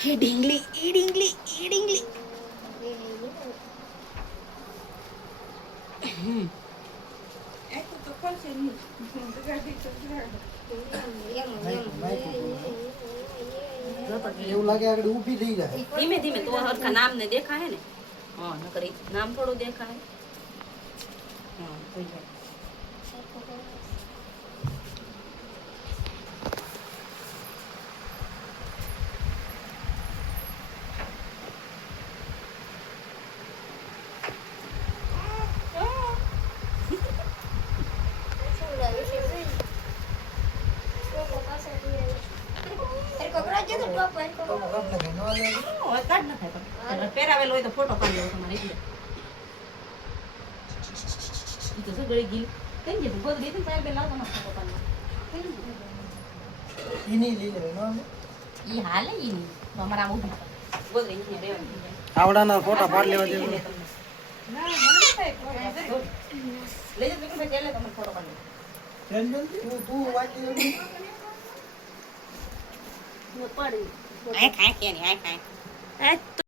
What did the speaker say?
હે ઢીંગલી ઈ ઢીંગલી ઈ ઢીંગલી તો ખોલશે નહીં તો ગાડી તો એવું લાગે આગળ ઊભી થઈ જાય. ધીમે ધીમે તો હરખા નામ ને દેખાય ને હા નકર નામ થોડું દેખાય હા થઈ જાય પહેરાવેલો હોય તો ફોટો પાડી લેવો તમારે એટલે ઈ તો સગળી ગઈ કઈ જતું ગોદડી થી પાય પેલા તમારે ફોટો પાડવા ઈની લઈ લેવે નો ઈ હાલે ઈ ની તો અમારા આમ ઉભા ગોદડી ની રહેવાની આવડાના ફોટા પાડ લેવા દેવો. ના મને થાય લઈ જતો કે એટલે તમારે ફોટો પાડી તું વાંચી લે. લે પડી આ ખાય કે નહીં આ ખાય